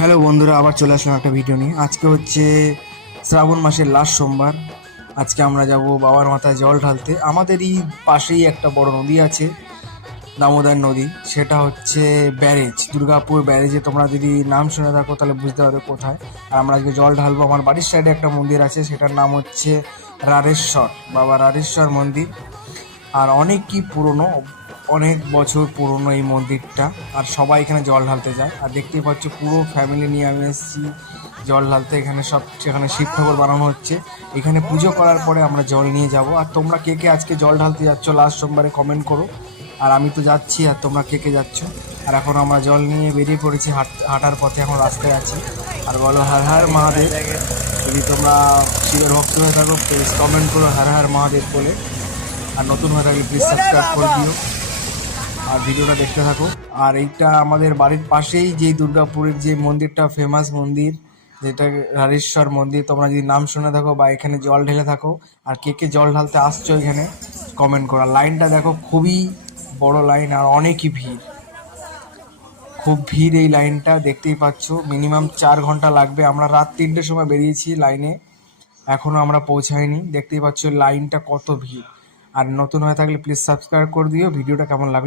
Hello বন্ধুরা, আবার চলে আসলাম একটা ভিডিও নিয়ে। আজকে হচ্ছে শ্রাবণ মাসের লাস্ট সোমবার। আজকে আমরা যাব বাবার মাথায় জল ঢালতে। আমাদেরই পাশেই একটা বড় নদী আছে, দামোদর নদী। সেটা হচ্ছে ব্যারেজ, দুর্গাপুর ব্যারেজে। তোমরা যদি নাম শুনে থাকো তাহলে বুঝতে পারবে কোথায়। আর আমরা আজকে জল ঢালবো। আমার বাড়ির সাইডে একটা মন্দির আছে, সেটার নাম হচ্ছে রারেশ্বর, বাবা রারেশ্বর মন্দির। আর অনেক কি পুরনো, অনেক বছর পুরনো এই মন্দিরটা। আর সবাই এখানে জল ঢালতে যায়। আর দেখতেই পাচ্ছ পুরো ফ্যামিলি নিয়ে আমি এসেছি জল ঢালতে। এখানে সব, সেখানে শিব ঠাকুর বানানো হচ্ছে। এখানে পুজো করার পরে আমরা জল নিয়ে যাব। আর তোমরা কে কে আজকে জল ঢালতে যাচ্ছ লাস্ট সোমবারে কমেন্ট করো। আর আমি তো যাচ্ছি, আর তোমরা কে কে যাচ্ছ? আর এখন আমরা জল নিয়ে বেরিয়ে পড়েছি, হাঁটার পথে এখন রাস্তায় আছি। আর বলো হর হর মহাদেব। যদি তোমরা শিবের ভক্ত হয়ে থাকো প্লিজ কমেন্ট করো হর হর মহাদেব বলে। আর নতুন হয়ে থাকলে প্লিজ সাবস্ক্রাইব করে দিও আর ভিডিওটা দেখতে থাকো। আর এইটা আমাদের বাড়ির পাশেই যে দুর্গাপুরের যে মন্দিরটা, ফেমাস মন্দির, যেটা হরেশ্বর মন্দির। তোমরা যদি নাম শুনে থাকো বা এখানে জল ঢেলে থাকো, আর কে কে জল ঢালতে আসছো এখানে কমেন্ট করো। লাইনটা দেখো, খুবই বড় লাইন আর অনেকই ভিড়, খুব ভিড় এই লাইনটা। দেখতেই পাচ্ছ মিনিমাম 4 ঘন্টা লাগবে। আমরা রাত 3টের সময় বেরিয়েছি লাইনে, এখনো আমরা পৌঁছাইনি। দেখতেই পাচ্ছ লাইনটা কত ভিড়। আর নতুন হয়ে থাকলে প্লিজ সাবস্ক্রাইব করে দিও। ভিডিওটা কেমন লাগলো